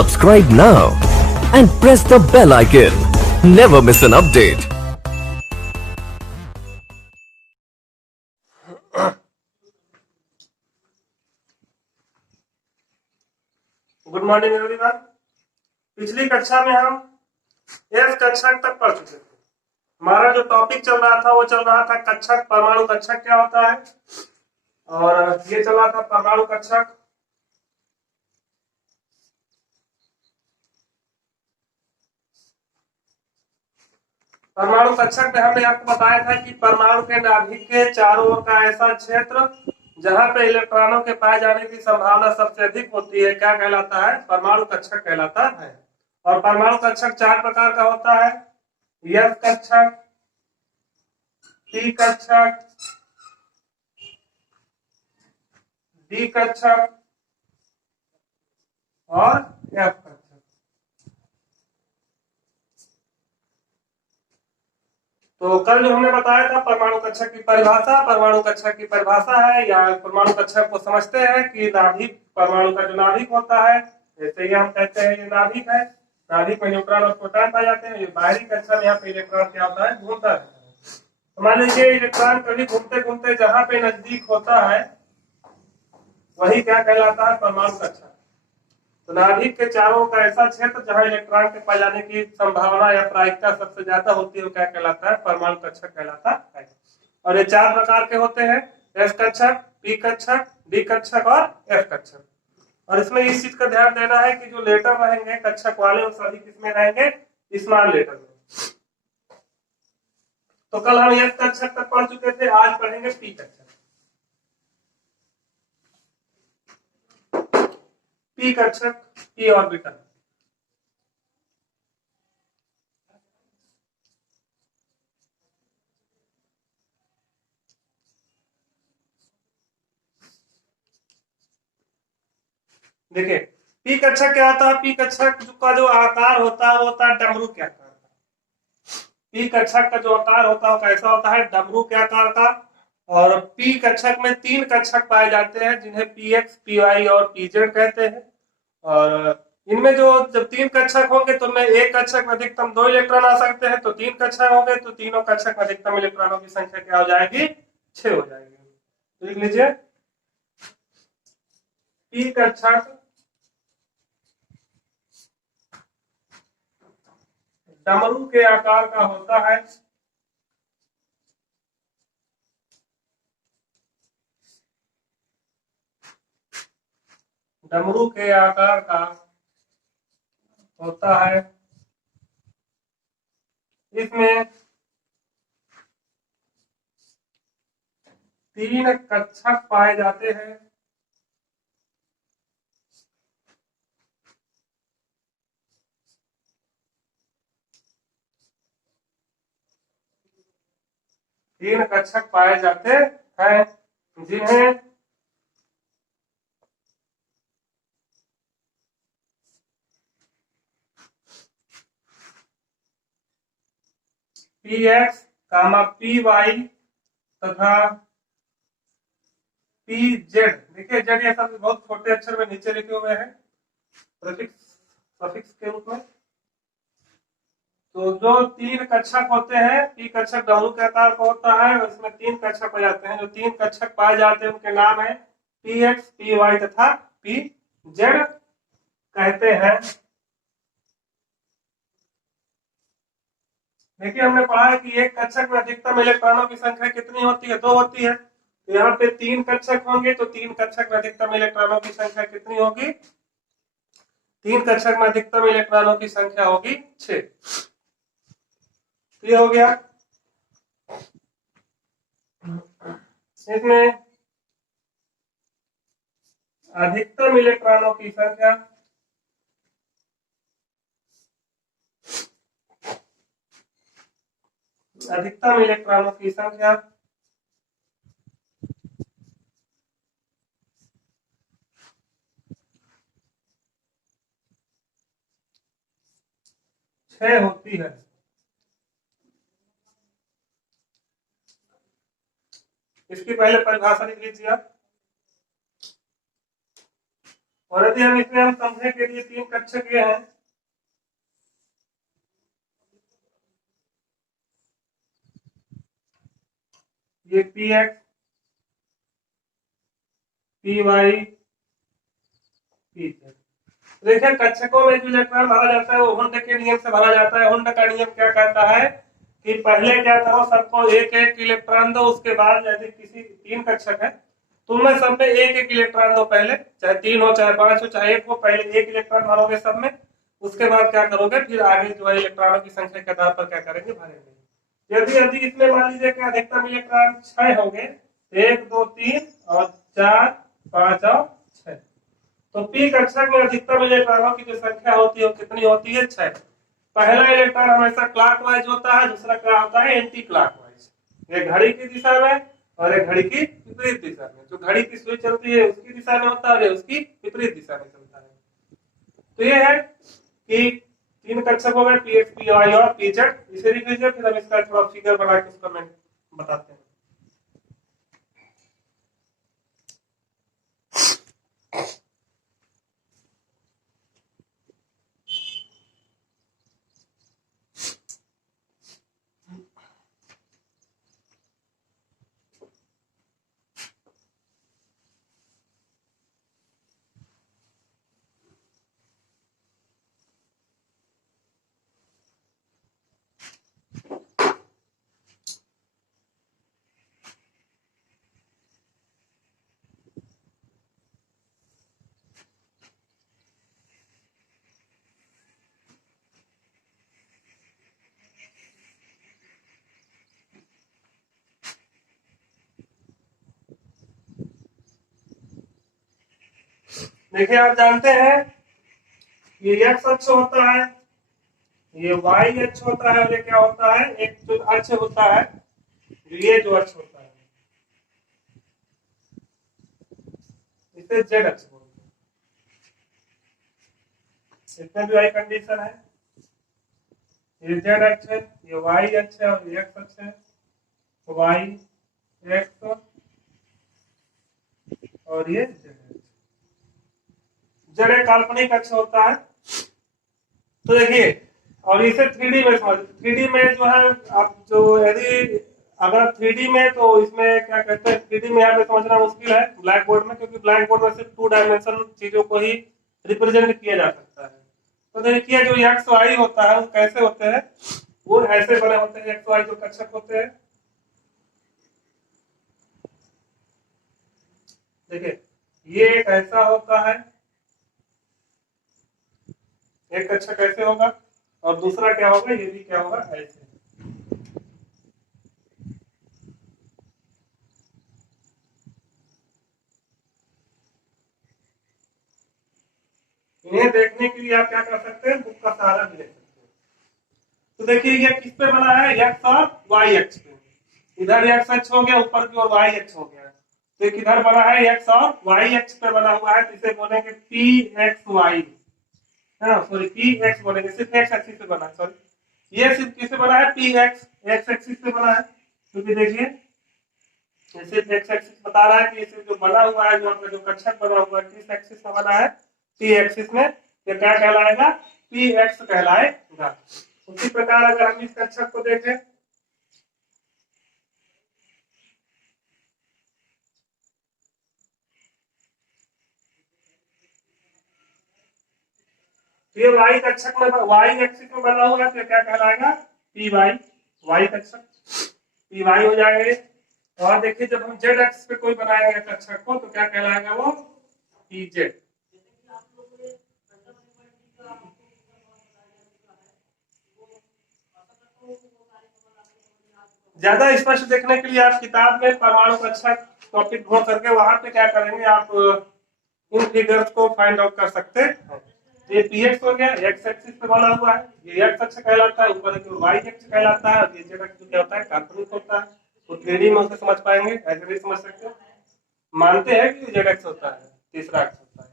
Subscribe now and press the bell icon. Never miss an update. Good morning everyone. पिछली कक्षा में हम F कक्षक तक पढ़ चुके थे। हमारा जो टॉपिक चल रहा था वो चल रहा था कक्षक, परमाणु कक्षक क्या होता है, और ये चल रहा था परमाणु कक्षक। परमाणु कक्षक में हमने आपको बताया था कि परमाणु के नाभिक के चारों ओर का ऐसा क्षेत्र जहां पे इलेक्ट्रॉनों के पाए जाने की संभावना सबसे अधिक होती है क्या कहलाता है? परमाणु कक्षक कहलाता है। और परमाणु कक्षक चार प्रकार का होता है: एफ कक्षक, पी कक्षक, डी कक्षक और एफ कक्षक। तो कल जो हमने बताया था परमाणु कक्षक की परिभाषा, परमाणु कक्षक की परिभाषा है या परमाणु कक्षक को समझते हैं कि नाभिक, परमाणु का जो नाभिक होता है, जैसे ही हम कहते हैं ये नाभिक है, नाभिक में न्यूट्रॉन और प्रोटॉन पाए जाते हैं। ये बाहरी कक्षा में यहाँ पे इलेक्ट्रॉन क्या होता है? घूमता है। तो मान लीजिए इलेक्ट्रॉन कभी घूमते घूमते जहां पे नजदीक होता है वही क्या कहलाता है? परमाणु कक्षक। तो नाभिक के चारों का ऐसा क्षेत्र जहां इलेक्ट्रॉन के पाए जाने की संभावना या प्रायिकता सबसे ज्यादा होती है वो क्या कहलाता है? परमाणु कक्षक कहलाता है। और ये चार प्रकार के होते हैं: एस कक्षक, पी कक्षक, डी कक्षक और एफ कक्षक। और इसमें इस चीज का ध्यान देना है कि जो लेटर रहेंगे कक्षक वाले वो सभी किसमें रहेंगे? स्मॉल लेटर में। तो कल हम एस कक्षक तक पढ़ चुके थे, आज पढ़ेंगे पी कक्षक। पी कक्षक, पी ऑर्बिटल। देखिए पी कक्षक क्या होता है? पी कक्षक का जो आकार होता है वो होता है डमरू के आकार का। पी कक्षक का जो आकार होता है वो कैसा होता है? डमरू के आकार का। और पी कक्षक में तीन कक्षक पाए जाते हैं जिन्हें पी एक्स, पी वाई और पी जेड कहते हैं। और इनमें जो जब तीन कक्षक होंगे तो में एक कक्षक में अधिकतम 2 इलेक्ट्रॉन आ सकते हैं, तो तीन कक्षक होंगे तो तीनों कक्षक में अधिकतम इलेक्ट्रॉनों की संख्या क्या हो जाएगी? 6 हो जाएगी। तो लिख लीजिए पी कक्षक डमरू के आकार का होता है। डमरू के आकार का होता है। इसमें तीन कक्षक पाए जाते हैं। तीन कक्षक पाए जाते हैं जिन्हें पी एक्स, पी वाई तथा पी जेड। देखिए जेड ये सब बहुत छोटे अक्षर में नीचे लिखे हुए हैं सफिक्स के रूप में। तो जो तीन कक्षक होते हैं, पी कक्षक डमरू के आकार का होता है और इसमें तीन कक्षक हो जाते हैं। जो तीन कक्षक पाए जाते हैं उनके नाम है पी एक्स, पी वाई तथा पी जेड कहते हैं। देखिए हमने पढ़ा है कि एक कक्षक में अधिकतम इलेक्ट्रॉनों की संख्या कितनी होती है? 2 होती है। तो यहाँ पे तीन कक्षक होंगे तो तीन कक्षक में अधिकतम इलेक्ट्रॉनों की संख्या कितनी होगी? तीन कक्षक में अधिकतम इलेक्ट्रॉनों की संख्या होगी 6। ये हो गया। इसमें अधिकतम इलेक्ट्रॉनों की संख्या अधिकतम इलेक्ट्रॉनों की संख्या छह होती है। इसकी पहले परिभाषा लिख लीजिए आप। और यदि हम इसमें हम समझने के लिए तीन कक्षक ये हैं, ये p x, p y, p z. देखिए कक्षकों में जो इलेक्ट्रॉन भरा जाता है वो हुंड के नियम से भरा जाता है। हुंड का नियम क्या कहता है कि पहले क्या करो, सबको एक एक इलेक्ट्रॉन दो, उसके बाद यदि किसी तीन कक्षक है तो उनमें सब में एक एक इलेक्ट्रॉन दो पहले, चाहे तीन हो चाहे पांच हो चाहे एक हो, पहले एक इलेक्ट्रॉन भरोगे सब में, उसके बाद क्या करोगे फिर आगे जो है इलेक्ट्रॉनों की संख्या के आधार पर क्या करेंगे, भरेंगे। यदि यदि इसमें मान लीजिए कि अधिकतम इलेक्ट्रॉन 6 होंगे, 1 2 3 और 4 5 और 6, तो पी कक्षक में अधिकतम इलेक्ट्रॉनों की जो संख्या होती है वो कितनी होती है, 6। पहला इलेक्ट्रॉन हमेशा क्लॉकवाइज होता है, दूसरा क्या होता है, एंटी क्लॉकवाइज। एक घड़ी की दिशा में और एक घड़ी की विपरीत दिशा में। जो घड़ी की सुई चलती है उसकी दिशा में होता है और ये उसकी विपरीत दिशा में चलता है। तो ये है कि तीन कक्षकों में पी एक्स, पी वाई और पी जेड। इसे लिख लीजिए, फिर हम इसका थोड़ा फिगर बना के उसका मैं बताते हैं। देखिए आप जानते हैं ये एक्स अक्ष होता है, ये वाई अक्ष होता है, और ये क्या होता है, एक जो अक्ष होता है, ये जो अक्ष होता है इसे जेड अक्ष बोलते हैं। इसमें भी वही कंडीशन है, ये जेड अक्ष है, ये वाई अक्ष है और ये एक्स अक्ष है। वाई एक्स और ये जेड अक्ष। जेड एक काल्पनिक अक्ष होता है। तो देखिए, और इसे 3D में समझ, 3D में जो है आप जो यदि अगर 3D में, तो इसमें क्या कहते हैं, 3D में यहाँ पे समझना मुश्किल है ब्लैक बोर्ड में, क्योंकि ब्लैक बोर्ड में सिर्फ 2 डायमेंशन चीजों को ही रिप्रेजेंट किया जा सकता है। तो देखिए जो एक्स वाई होता है वो कैसे होते हैं, वो ऐसे बने होते हैं। एक्स वाई जो कक्षक होते हैं, देखिए ये एक ऐसा होता है, एक कक्षक ऐसे होगा, और दूसरा क्या होगा, ये भी क्या होगा, ऐसे। इन्हें देखने के लिए आप क्या कर सकते हैं, बुक का सहारा भी ले सकते हैं। तो देखिए ये किस पे बना है, एक्स और वाई अक्ष पे। इधर एक्स अक्ष हो गया, ऊपर की ओर वाई अक्ष हो गया। तो एक इधर बना है एक्स और वाई अक्ष पे बना हुआ है, तो इसे बोलेंगे पी एक्स वाई, है ना, सॉरी पी एक्स बोलेंगे, सिर्फ एक्स एक्सिस पे बना है, सॉरी ये सिर्फ किससे बना है, पी एक्स, एक्स एक्सिस पे बना है। क्योंकि देखिए ये सिर्फ एक्स एक्सिस बता रहा है कि इसे जो बना हुआ है, जो आपका जो कक्षक बना हुआ है किस एक्सिस में बना है, पी एक्सिस में, ये क्या कहलाएगा, पी एक्स कहलाएगा। उसी प्रकार अगर हम इस कक्षक को देखें, तो ये वाई कक्षक में, वाई एक्सिस में बना हुआ है, तो क्या कहलाएगा, पी वाई, वाई कक्षक पी वाई हो जाएंगे। और देखिए जब हम जेड एक्सिस पे कोई बनाएंगे कक्षक को, तो क्या कहलाएगा वो, पी जेड। ज्यादा स्पष्ट देखने के लिए आप किताब में परमाणु कक्षक टॉपिक ढूंढ करके वहां पे क्या करेंगे, आप इन फिगर्स को फाइंड आउट कर सकते हैं। ये पी एक्स हो गया, एक्स एक्सिस पे बना हुआ है, ये एक्स अक्ष कहलाता है, ऊपर की ओर वाई अक्ष कहलाता है, और ये जेड अक्ष क्या होता है, काल्पनिक होता है। तो 3D में उसे समझ पाएंगे, ऐसे नहीं समझ सकते। मानते हैं कि जेड अक्ष होता है, तीसरा अक्ष होता है।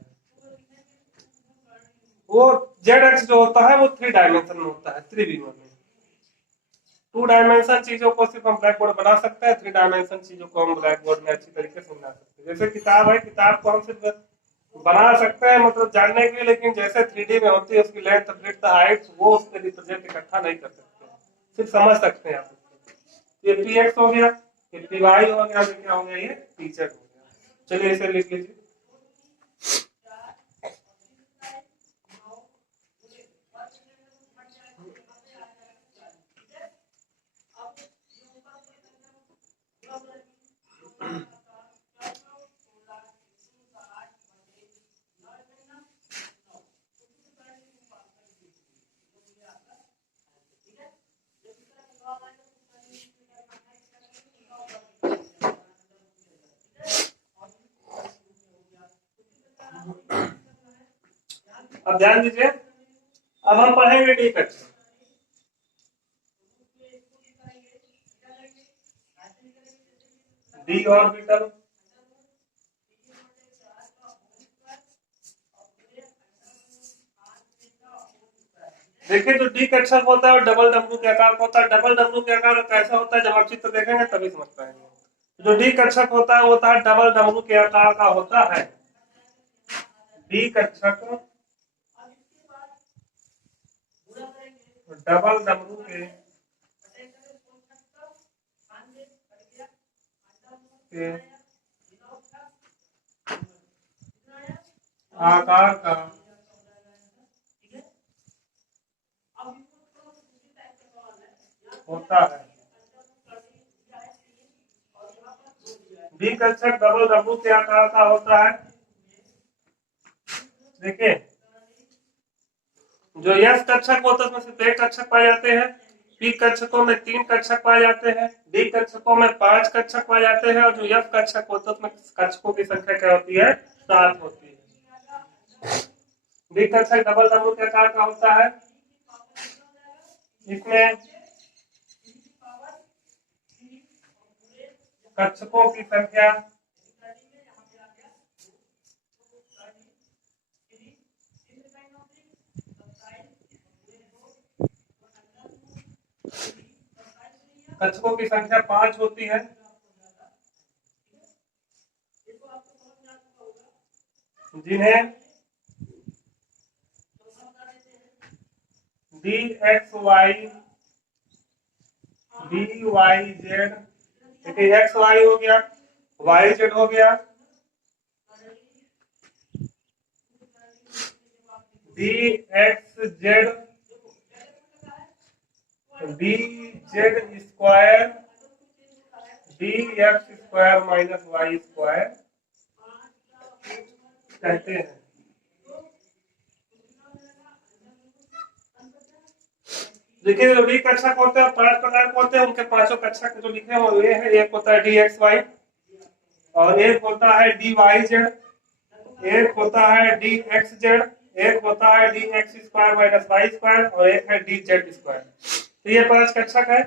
वो जेड अक्ष जो होता है वो 3 डायमेंशन में होता है, त्रिविम में। 2 डायमेंशन चीजों को सिर्फ हम ब्लैक बोर्ड बना सकते हैं, 3 डायमेंशन चीजों को हम ब्लैक बोर्ड में अच्छी तरीके से बना सकते हैं। जैसे किताब है, किताब को हम सिर्फ बना सकते हैं मतलब जानने के लिए, लेकिन जैसे 3D में होती है उसकी लेंथ ब्रेड्थ हाइट, वो उसके रिप्रेजेंट इकट्ठा नहीं कर सकते, सिर्फ समझ सकते हैं आप। ये पी एक्स हो गया, ये पी वाई हो गया, क्या हो गया, ये पी जेड हो गया। चलिए इसे लिख लीजिए। अब ध्यान दीजिए, अब हम पढ़ेंगे डी कक्षा। डी ऑर्बिटल, देखिए जो डी कक्षक होता है वो डबल डब्ल्यू के आकार का होता है। डबल डब्ल्यू के आकार कैसा होता है, जब आप चित्र देखेंगे तभी समझ पाएंगे। जो डी कक्षक होता है वो होता है डबल डब्ल्यू के आकार का होता है। डी कक्षक डबल डब्ल्यू के आकार का होता है। डी कक्षक डबल डब्ल्यू के आकार का होता है। देखिए जो यस कक्षक होता है उसमें सिर्फ एक कक्षक पाए जाते हैं, पी कक्षकों में 3 कक्षक पाए जाते हैं, डी कक्षकों में 5 कक्षक पाए जाते हैं, और जो यफ कक्षक होता है उसमें कक्षकों की संख्या क्या होती है, 7 होती है। डी कक्षक डबल डब्ल्यू के आकार का होता है। इसमें कक्षकों की संख्या कक्षकों की संख्या 5 होती है। जिन्हें d x y d y z, देखिए एक्स वाई हो गया, वाई जेड हो गया, d x z d z square d x square minus y square कहते हैं। देखिए जो डी कक्षक होते हैं 5 प्रकार के होते हैं, उनके 5 कक्षक जो लिखे हैं वो ये है। एक होता है डी एक्स वाई, और एक होता है डी वाई जेड, एक होता है डी एक्स जेड, एक होता है d x square minus y square, और एक है डी जेड स्क्वायर। तो ये 5 कक्षक है।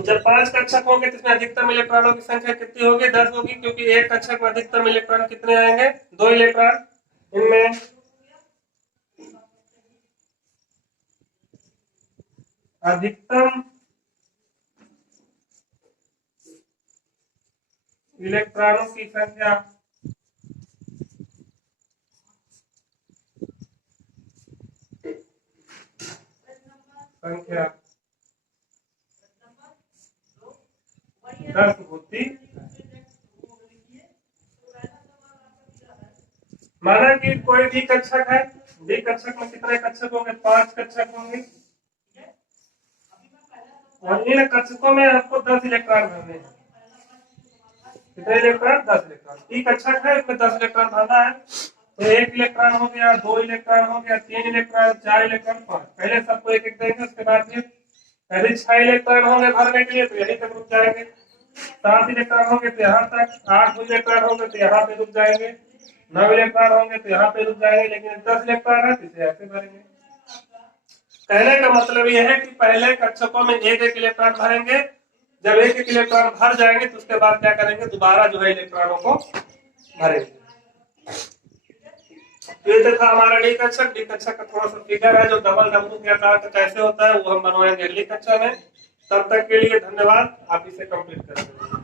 जब 5 कक्षक होंगे तो इसमें अधिकतम इलेक्ट्रॉनों की संख्या कितनी होगी, 10 होगी, क्योंकि एक कक्षक में अधिकतम इलेक्ट्रॉन कितने आएंगे, 2 इलेक्ट्रॉन। इनमें अधिकतम इलेक्ट्रॉनों की संख्या संख्या 10 होती। माना कि कोई भी कक्षक है, डी कक्षक में कितने कक्षक होंगे, 5 कक्षक होंगे, और इन कक्षकों में आपको 10 इलेक्ट्रॉन भरने हैं। कितने इलेक्ट्रॉन, 10 इलेक्ट्रॉन। डी कक्षक है, इसमें 10 इलेक्ट्रॉन भरना है, तो 1 इलेक्ट्रॉन हो गया, 2 इलेक्ट्रॉन हो गया, 3 इलेक्ट्रॉन, 4 इलेक्ट्रॉन, 5। पहले सबको एक एक देंगे, उसके बाद फिर यदि 6 इलेक्ट्रॉन होंगे भरने के लिए तो यहीं तक रुक जाएंगे, 7 इलेक्ट्रॉन होंगे तो यहाँ तक, 8 इलेक्ट्रॉन होंगे तो यहाँ पे रुक जाएंगे, 9 इलेक्ट्रॉन होंगे तो यहाँ पे रुक जाएंगे, लेकिन 10 इलेक्ट्रॉन है तो इसे ऐसे भरेंगे। कहने का मतलब यह है कि पहले कक्षकों में एक एक इलेक्ट्रॉन भरेंगे, जब एक एक इलेक्ट्रॉन भर जाएंगे तो उसके बाद क्या करेंगे, दोबारा जो है इलेक्ट्रॉनों को भरेंगे। तो ये था हमारा डी कक्षक। डी कक्षक का थोड़ा सा फिगर है जो डबल डब्ल्यू के आकार का कैसे होता है वो हम बनवाएंगे अगली कक्षा में। तब तक के लिए धन्यवाद, आप इसे कंप्लीट करेंगे।